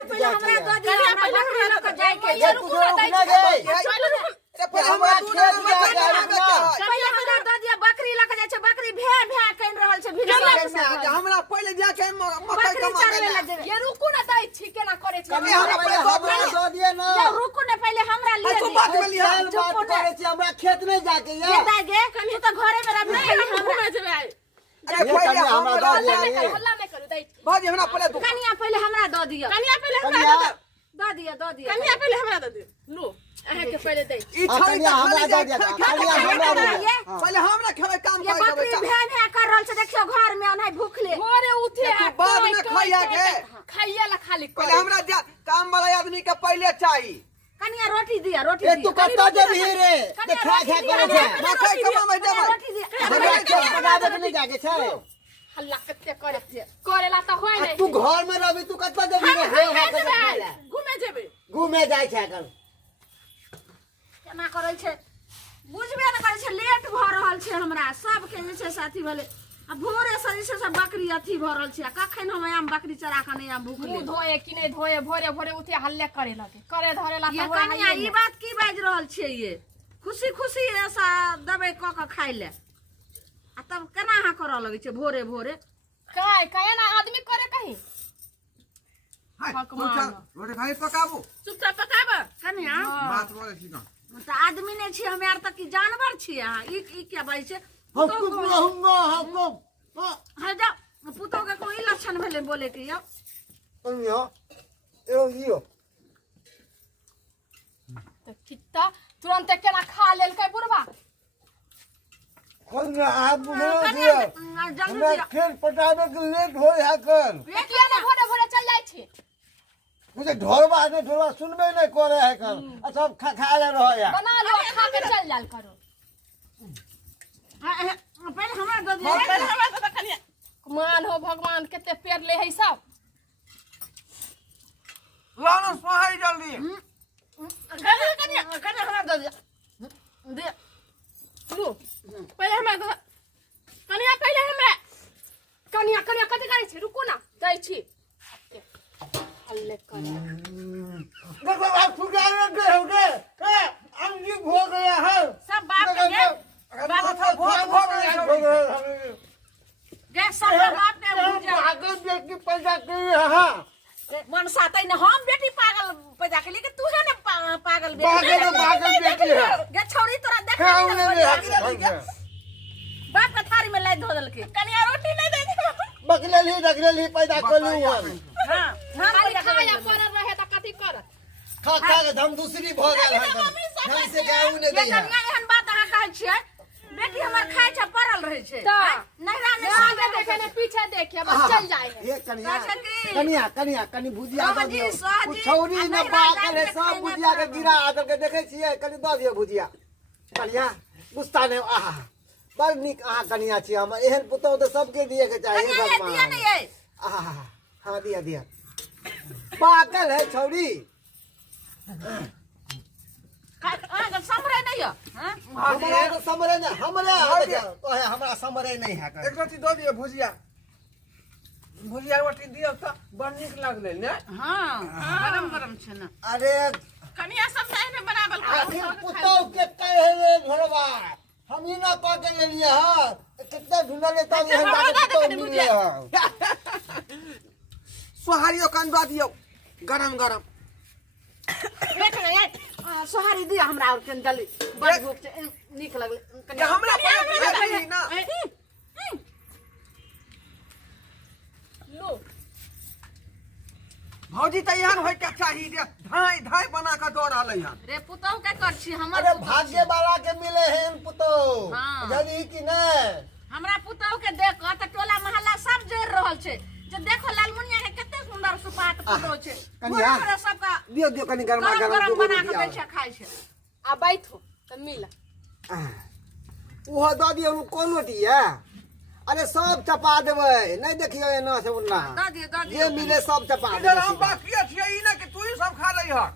पहले हमरा दो दिया हमरा बकरी लेके जाए के ये रुको ना गए पहले हमरा दो दिया बकरी लेके जाए छे बकरी भे भे कइन रहल छे भिड़ हमरा पहले जा के मकई कमा ये रुको ना दाई छिके ना करे छे हमरा दो दिए ना ये रुको ना पहले हमरा ले तो बात में लिया बात करे छी हमरा खेत नहीं जाके ये दागे कनी तो घरे में रह नहीं हमरा जेबे अरे पहले हमरा दो दिया हल्ला नहीं करू दाई बाजी हमरा पहले कनिया पहले हमरा दो दिया कनिया पहले हमरा दो दिया कनिया पहले हमरा दे लो अहे के पहले दे ई कनिया हमरा दो दिया कनिया हमरा दो पहले हमरा खेबे काम ये कर बकरी भे भे कर रहल छे देखियो घर में ओनय भूखले घरे उठे बाद में खाइया के खाइया ला खाली पहले हमरा काम वाला आदमी के पहले चाहिए कनिया रोटी दिया ए तू कत्ता जेबी रे देखा खा करे छे मकई कमा में देबे रोटी दिया हमरा खेत बनाबे के नहीं जाके छे हल्ला कते करे छे करेला त होय नहीं तू घर में रहबी तू कत्ता जेबी रे घूमे जेबे घूमे जाय छे कर केना करे छे बुझबे न करे छे लेट भ रहल छे हमरा सब के जे छे साथी भले आ भोरे से जे सब बकरी अथी भ रहल छे कखन हम आम बकरी चरा के नहीं आम भूखले मुंह धोए कि नहीं धोए भोरे भोरे उठे हल्ले करे लगे करे धरेला ये कनिया ई बात की बाज रहल छे ये खुशी खुशी ऐसा दबे क के खाइ ले आ तब केना हा कर लगे छे भोरे भोरे काय काय ना आदमी करे कहीं रोटी भाई पकाबू चुपचाप पकाबा कनिया बात बोले छी ना त आदमी ने छी हमे आर तक की जानवर छी हां ई क्या बाई छे हम रहूंगा हम हा जा पुतो के कोई लक्षण भेले बोले के यो कनिया ए यो तो कितना तुरंत केना खा लेल के बुढ़वा कनिया आप बोलो दिया हमरा खेत पटाबे के लेट हो या कर बेटिया ने भोरे भोरे चल जाय छे मुझे ढोरबा ने ढोरबा सुनबे नहीं करे है कर सब खा ले रहो या बना लो खा के चल जाल करो पहले हमरा दो दिया पहले हमरा तो कनिया मान हो भगवान केते पेड़ ले है सब लाना सोहाई जल्दी कनिया हमरा दो दिया दे लो पहले हमरा कनिया पहले हमरा कनिया कनिया कते करे छी रुको ना जाय छी हल्ले करे देखो आप फुगार के हो गए अंगी हो गया है सब बाप के बात हो गया गैस सब बाप ने बुझा आगे बेटी पैदा की हां मन सातै ने हम बेटी पागल पैदा के लेके तू है ने पागल पागल बेटी है गे छोरी तोरा देख बाप का थारी में लाई धो दल के कनिया रोटी नहीं दे बकलेली पैदा कलू हां खाली खाया पर रहे त कथि करत खा के हम दूसरी भ गेल है हम से गाऊ ने ये दे कन्या एहन बात अहाँ कहै छियै बेटी हमर खाइ छ पड़ल रहे छै नहिरा में आगे देखे ने पीछे देखे बस चल जाए ये कनिया कनी भुजिया दो दियो छौरी ने पागल है सब भुजिया के गिरा आदर के देखे छियै कनी दो दियो भुजिया कनिया गुस्सा ने आहा बड़ निक आहा कनिया छी हम एहन पुतौ त सबके दिए के चाहिए भगवान दिया नहीं है आहा हां दिया पागल है छौरी समरे नहीं है हमरा तो समरे नहीं हमरा तो है हमरा समरे नहीं है एक रोटी दो दियो भुजिया रोटी दियो त बड़ नीक लागले ने हां गरम छै ना अरे कनिया सब नहीं ने बनावल आखिर पुतौ के कहे घरवा हम ही ना पा के लिए हां कितना ढूंढले तब यहां जाके पुतौ मिले हां सोहारियो कान दो दियो गरम सोहारी दिया हमरा और के जल्दी बड़ भूख निक लगले हमरा पहले ना लो भौजी तैयार होय के चाहिए धाई बना के दो रहले हन रे पुतौ के कर छी हमर अरे भाग्य वाला के मिले हैं पुतौ हाँ। जल्दी कि नहीं हमरा पुतौ के देख त टोला मोहल्ला सब जोर रहल छै जे देखो लालमुनिया के कते सुंदर सुपाट पुतौ छै कनिया सबका दियो कनी गरमा गरम बना के दै छै खाइ छै आ बैठो त मिला वो दो दियो कोन रोटी है अरे सब चपा देबे नहीं देखियो एना से उन्ना दो दियो जे मिले सब चपा इधर हम देबे बाकी छियै ई ना कि तू ही सब खा लई हन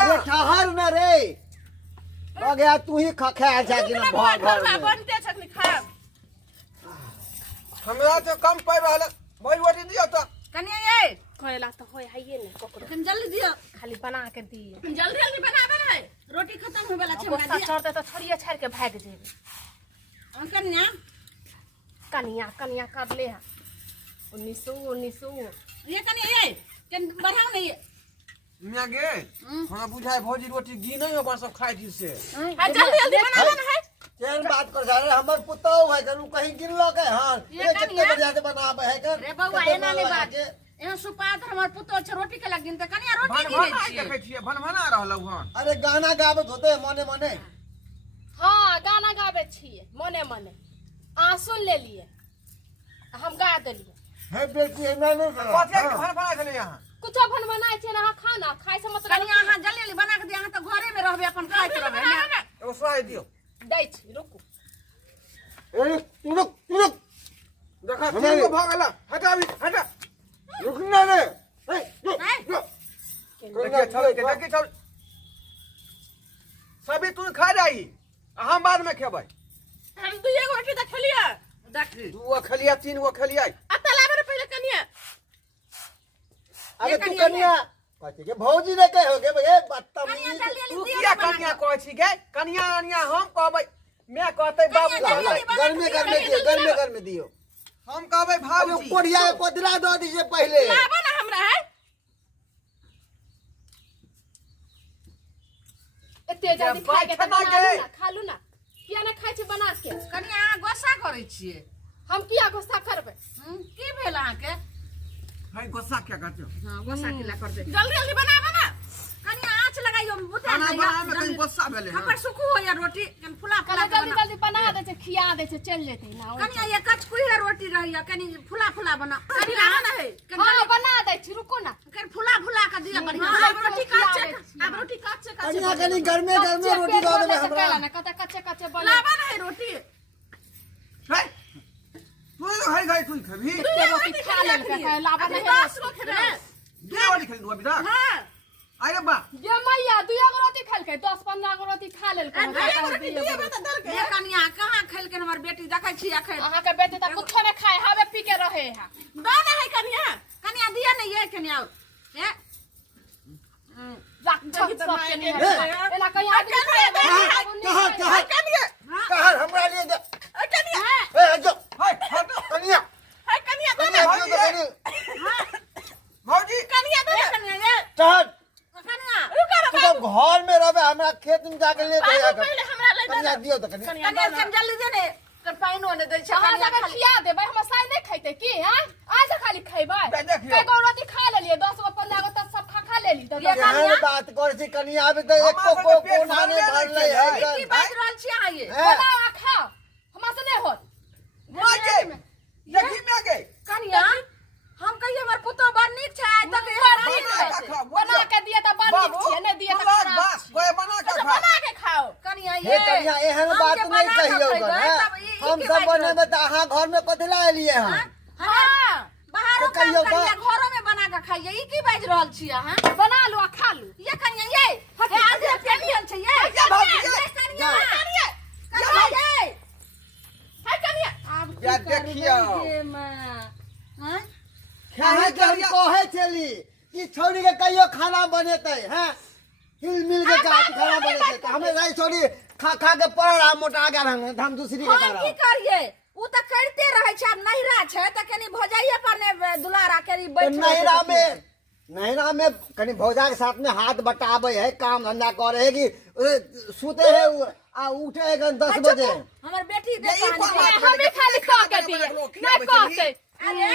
अरे ठहर न रे हो गया तू ही खा जा कि ना भर बनते छकनी खाब हमरा तो कम पड़ रहल भाई रोटी दियो त कनिया ये करेला तो होय हइये ने ककरो कनी जल्दी दियो खाली बना के दिए जल्दी जल्दी बनाबे है रोटी खत्म होय वाला छै हमरा गुस्सा दिया चढ़ते तो छोड़िए छाड़ के भाग जेबे कन्या कनिया कर ले है 1900 ये कन्या ये कन बढ़ाओ नहीं ये मिया गे हमरा बुझाय भौजी रोटी घी नहीं हो सब खाइ छी से हां जल्दी जल्दी बनाबे है केहन बात कर जा रे हमर पुतौ है जनु कहीं गिनलो के हां ये कितने बढ़िया से बनाबे है कर रे बउआ एना नहीं बात एना सुपात हमर पुतो छ रोटी के लगिन त कन्या रोटी गिनै भनभना छियै देखै छियै भनभना रहलौ हन अरे गाना गाबत होते मने मने हाँ गाना गाबे छिए मने मने आ सुन ले लिए हम गा देलिए है बेटी है ना कथि के भनभना छले यहाँ कुछ बनवाना छै ना खाना खाए से मतलब कन्या अहाँ जल्दी जल्दी बना के दिया अहाँ त घरे में रहबे अपन खाइत रहबे एगो सहाय दियो दै छी रुकू ए रुक देखा तीन गो भ गेला हटाबी हटा रुक ना रे ए देखिए छोड़ के देखिए छोड़ सभी तू खा जाई हम बाद में खेबै हम दुइए गो रोटी त खेलिए देख दू गो खलिया तीन गो खलिया अत्ता लागे रे पहले कनिया अरे तू कन्या कहती के भौजी ने कहो के भई बदतमीज तू किया कन्या कहै छी गे कन्या अनिया हम कहबै मैं कहतै बाबू घर में दियो हम कहबै अरे भाऊजी कोढ़िया के कोदरा दो दीजिए पहले लाबा ना हमरा है एते जल्दी खाए के खा लू ना किया ना खाइ छी बना के कन्या अहाँ गोसा करै छियै हम किया गुस्सा करबै की भेल अहाँ के भाई गुस्सा क्या करते हो हां गोसा किला कर दे जल्दी जल्दी बनाबा ना कन्या आँच लगाइयो बुता खाना बनाए में कहीं गुस्सा भेले हैं हमर सुकू हो या रोटी कन फुला फुला कल जल्दी जल्दी बना दे छै खिया दे छै चल जेतै ना कन्या ये कचकुइया रोटी रहिया कनी फुला फुला बना कन्या ना है हां बना दे छी रुको ना कन फुला फुला के दिया बढ़िया अब रोटी काचे अब रोटी काचे कन्या कनी घर में रोटी दो दे हमरा ना कच्चे कच्चे बना लाबा ना है रोटी है तू हाय गाय तू खबी के रोटी खा ले के लाबा नहीं 10 गो खेबे दे वाली खली दुआ बिदा हां अरे बा ये मैया दुइया गो रोटी खाल के 10-15 गो रोटी खा लेल के ये कन्या कहां खेल के हमर बेटी देखै छी अखन अहाँ के बेटी त कुछ नहीं खाए हवे पी के रहे है दाना है कन्या कन्या दिया नहीं ये कन्या है सब के नहीं एना कहीं आदमी कहां हमरा लिए दे कन्या ए जो हाय हट कन्या है कन्या कन्या दाना दियो तो कन्या भौजी कन्या दाना कन्या ये चल कन्या तू तो घर में रहबे हमरा खेत में जाके ले जाया कर पहले हमरा ले कन्या दियो तो कन्या कन्या जल्दी दे ने कर पाइन होने दे छै अहाँ जगह खिया देबै हम साई नहीं खैते की हां आज खाली खैबै कई गो रोटी खा लेलिए 10 गो 15 गो त सब खा लेली त केहन बात कर छी कन्या अभी तो एको को कोना ने भरले है की बात रहल छी अहाँ ये बनाओ आ खाओ हमरा से नहीं होत मागे देखी में गे कन्या हम कहिए हमर पुतो बड़ नीक छै आज तक बना के दिए त बन नीक छिए नहीं दिए त खराब कोई बना के खा बना के खाओ कन्या हे कन्या एहन बात नहीं कहियो हम सब बनेबे त अहाँ घर में कथला एलिए हैं हां बाहर तो काम कहियो करिए घरों में बना के खाइए ई की बाज रहल छी अहाँ बना लो आ खा लो ये कन्या ये हे आधे फेलियन छै ये कन्या कन्या ये है कनिया अब या देखियो हां खाए के हम कहे छली कि छोरी के कहियो खाना बनेते हैं हिल मिल के खाना बनेते तो हमें रही छोरी खा खा के पड़ा मोटा गया हम दूसरी के हम तरह की करिए उ त करते रहे छै अब नहिरा छै त कनी भौजाइए पर ने दुलारा करी बैठ नैरा में कनी भौजा के साथ में हाथ बटावे है काम धंधा करे है कि सूते है आ उठे है 10 बजे हमर बेटी दे हम भी खाली खा के दिए नहीं कहते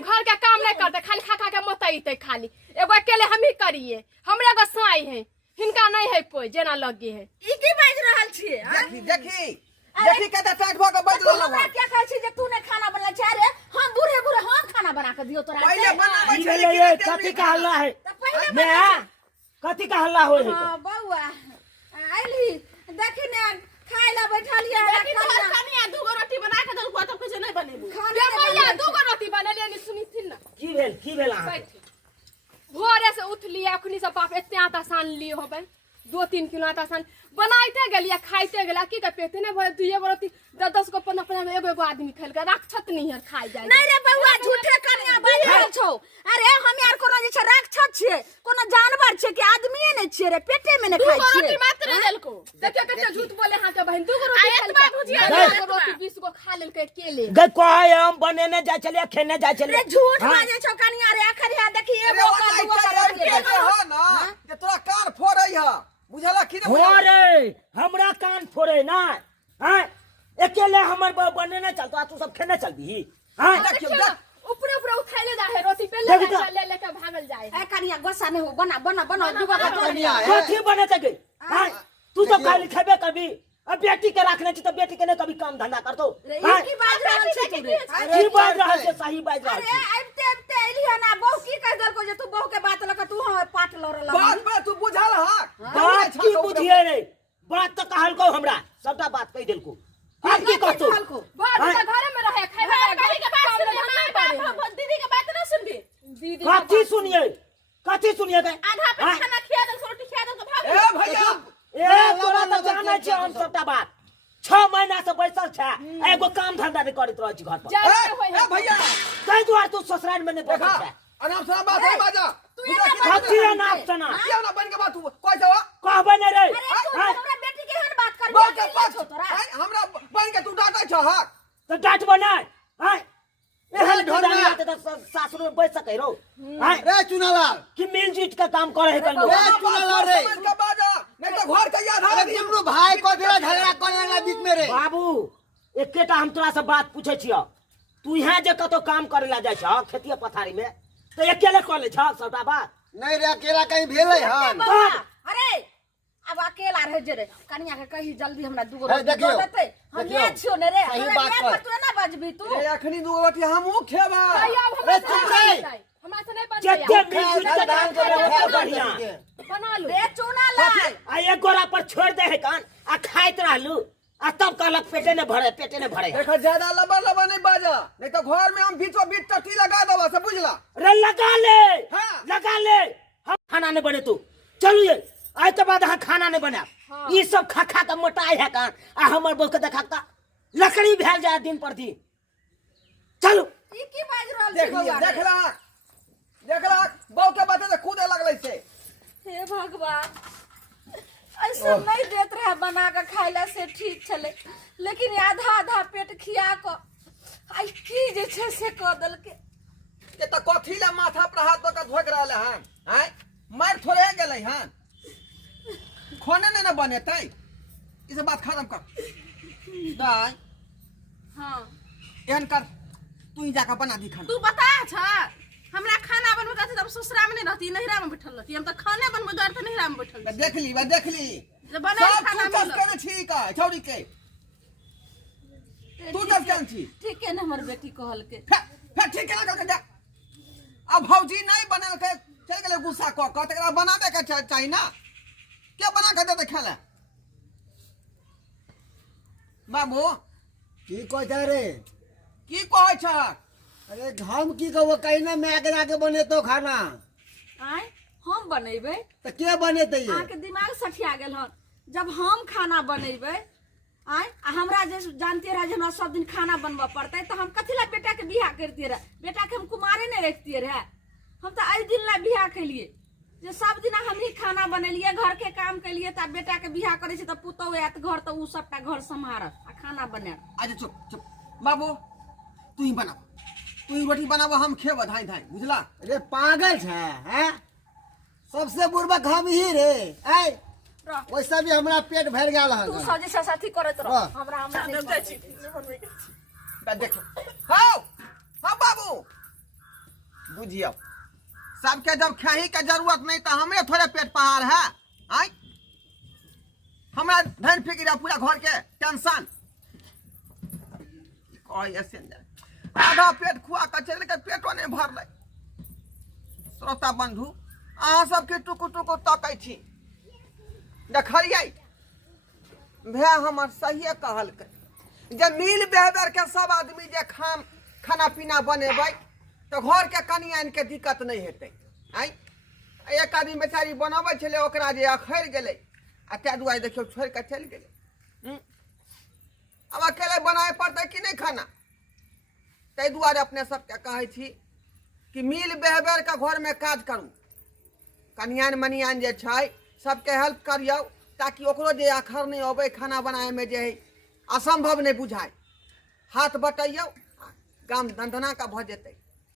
घर का काम नहीं करते खाली खा खा के मोतैते खाली एगो अकेले हम ही करिए हमरे गोसाई है हिनका नहीं है कोई जेना लगे है ई की बाज रहल छी देखी कते टाइट भ के बैठ रहल हमरा क्या कहै छी जे तू ने खाना बनला छै रे हम बूढ़े हम खाना बना के दियो तोरा पहले बनाबै छै ये कथी का हल्ला है मैं कथी का हल्ला होय है हां बौआ आइली देखी ने खाइ ला बैठलिए लेकिन तोहर कनिया दू गो रोटी बना के देलको त कुछ नहीं बनेबू ये मैया दू गो रोटी बनेलिए नि सुनी थी ना की भेल भोरे से उठलिए अखनी से बाप एते आटा सान लिए होबे 2-3 किलो आटा सान बनाइते गेलिए खाइते गेला की के पेटे ने भरे दुइये बरती 10 को 15 में एगो आदमी खेल के राक्षस नहीं है खाइ जाय नहीं रे बउआ झूठे कनिया बाज रहल छौ। अरे हम यार कोनो जे छै राक्षस छियै, कोनो जानवर छै कि आदमीए ने छियै रे, पेटे में ने खाइ दूगो छियै। रोटी मात्र देलको देखियो कते झूठ बोले हां के बहन। दूगो रोटी एतबा भुजिया दूगो रोटी 20 को खा लेलकै अकेले। गै कहे हम बनेने जाय छलिए खेने जाय रे छलिए झूठ बाजे छौ कनिया रे। आखिर यहाँ देखी एगो का दूगो का रोटी दे दे। हो ना जे तोरा कान फोड़ै ह बुझला कि हो रे हमरा कान फोड़े ना हैं अकेले हमर बनेने चलतो तू सब खेने चलबी हैं ऊपर ऊपर उठाइले जा है रोटी बेले ले लेके भागल जाए। ए कनिया गुस्सा नहीं हो, बना बना बना दूगो का रोटी। कथी बने त गई हैं तू तो खाली खेबे कभी अब बेटी के रखने छी तो बेटी के ने कभी काम धंधा करतो ये की बात रहल छै तू रे? की बात रहल छै सही बात रहल अरे छै। आइते एलिया ना बहू की कह देल को जे तू बहू के बात लक तू हम पाट लड़ बात में तू बुझल ह बात की बुझिए रे बात तो कहलको हमरा सबटा बात कह देलको अब की कहतो बात तो घर में रहे खाइबा गाड़ी के बात सुन ले दीदी के बात ना सुनबी दीदी कथी सुनिए गए आधा पे खाना खिया दे रोटी खिया दे तो भाग। ए भैया ए तोरा तो जानै छै हम सबटा बात 6 महीना से बैसल छै एगो काम धंधा नहीं करत रहै छी घर पर। ए भैया तै दुआर तू ससुराल में नहीं बैठल छै अनाप शनाप बात है बाजा कथी है नाप सना किया ना बन के बात तू कोई जावा कहबे नहीं रे अरे तू हमरा बेटी के हन बात कर बात के के पास छौ तोरा। हमरा बन के तू डांटै छ ह तो डांट बना हैं एहन घर में आते तो सासुर में बैठ सकै रो हैं रे चुनालाल कि मिलजुल के काम करे है कल रे चुनालाल रे समझ के बाजा नहीं तो घर के याद अरे तुमरो भाई को तेरा झगड़ा करे ना बीच में रे। बाबू एकेटा हम तोरा से बात पूछे छियो तू यहाँ जे कतो काम करे ला जाय छ खेती पथारी में तो अकेले कर ले छ सबटा बात नहीं रे अकेला कहीं भेलै हन। अरे अब अकेला रह जे रे कनिया के कही जल्दी हमरा दूगो है, रोटी देखियो, दे देते हम देखियो, ले छियो ने रे। सही अरे बात मैं कर। पर तू ना बजबी तू। ए अखनी दू रोटी हमहू खेबा रे चुप रे हमरा से नहीं बन जत्ते गया मिलजुल के काम करे है बढ़िया बना लो रे चूना लाल आ एक गोरा पर छोड़ दे है कान आ खाइत रहलू आ तब कहलक पेटे ने भरे देखो ज्यादा लबा नहीं बाजा नहीं तो घर में हम बीचों बीच टट्टी लगा दवा से बुझला रे लगा ले हाँ। हम खाना नहीं बने तू चलू ये आज के बाद खाना नहीं बना ये सब खा खा के मोटाई है कान आ हमर बहू के देखा लकड़ी भेल जाए दिन पर दिन चलू ई की बाज रहल छै बउआ रे? देखला बहू के बाते से कूदे लगले से हे भगवान ऐसा नहीं देत रहे बना के खाइला से ठीक छले, लेकिन आधा आधा पेट खिया क आई की जे छै से क दल के। ये तो कथी ले माथा पर हाथ दो के धोक रहले हन हैं मार थोड़े गेलै हन खाने नहीं ना बनेतै इस बात खत्म कर दाई हां एहन कर तू ही जाके बना दी खाना तू बता छ हमरा खाना बनबे का तब ससुरा में नहीं रहती नहिरा में बैठल रहती। हम तो खाने बनबे द्वार तो नहिरा में बैठल रहती। देख ली जब बनाए सब खाना तू मिलल करे ठीक है छौरी के तू दस केन छी ठीक है ना हमर बेटी कहल के। फिर ठीक है ना कर अब भौजी नहीं बनल के चल गेले गुस्सा क तकरा बनाबे के चाहिए ना क्या बना के दे खाला बाबू की कहै रे? की कहै छ अरे हम की कहबो कहीं ना मैं आके जाके बने तो खाना आय हम बनेबे तो के बनेतै ये? अहाँ के दिमाग सठिया गेल हन। जब हम खाना बनेबे आय आ हमरा जे जानते रहे जे हमरा सब दिन खाना बनबा पड़ते तो हम कथी ला बेटा के बियाह करतिए रहे? बेटा के हम कुमारे नहीं रखतिए रहे। हम तो आई दिन ला बियाह कैलिए जे सब दिन हम ही खाना बनेलिए घर के काम कैलिए ता बेटा के बियाह करे छै त पुतौ आत घर तो उ सबटा घर संभारत आ खाना बने। अच्छा चुप चुप बाबू तू ही बना तू ही रोटी बनाबो हम खेब धाई धाई बुझला अरे पागल छै हैं? सबसे बुर्बक हम ही रे ऐ रह, वैसे भी हमरा पेट भर गेल तू हन। सजे से साथी करत रह। रह। हमरा नहीं बनबै। देख हाँ हाँ बाबू बुझियो सबके जब खाही के जरूरत नहीं तो हमें थोड़े पेट पहाड़ है आई हमरा धन फिक्र पूरा घर के टेंशन आधा पेट खुआ के चल के पेटो नहीं भरले श्रोता बंधु अहाँ सबके टुकु टुकु तकै छी देखलिए भै हमर सहिए कहलकै जे मिल बेहबर के सब आदमी जे खाना पीना बनेबै तो घर के कनियान के दिक्कत नहीं हेतै आई एक आदमी बेचारी बनाबै छलै ओकरा जे अखैर गेलै आ त्या दुआरे देखियो छोड़ के चल गेले। अब अकेले बनाए पड़ते कि नहीं खाना, ताहि दुआरे अपने सबके कहै छी कि मिल बेहबर के घर में काज करू, कनियान मनियान जे छै सबके हेल्प करियौ, ताकि ओकरो जे आखर नहीं अबै खाना बनाए में जे है असंभव नहीं बुझाए, हाथ बटैयौ, काम दंदना का भ जेतै।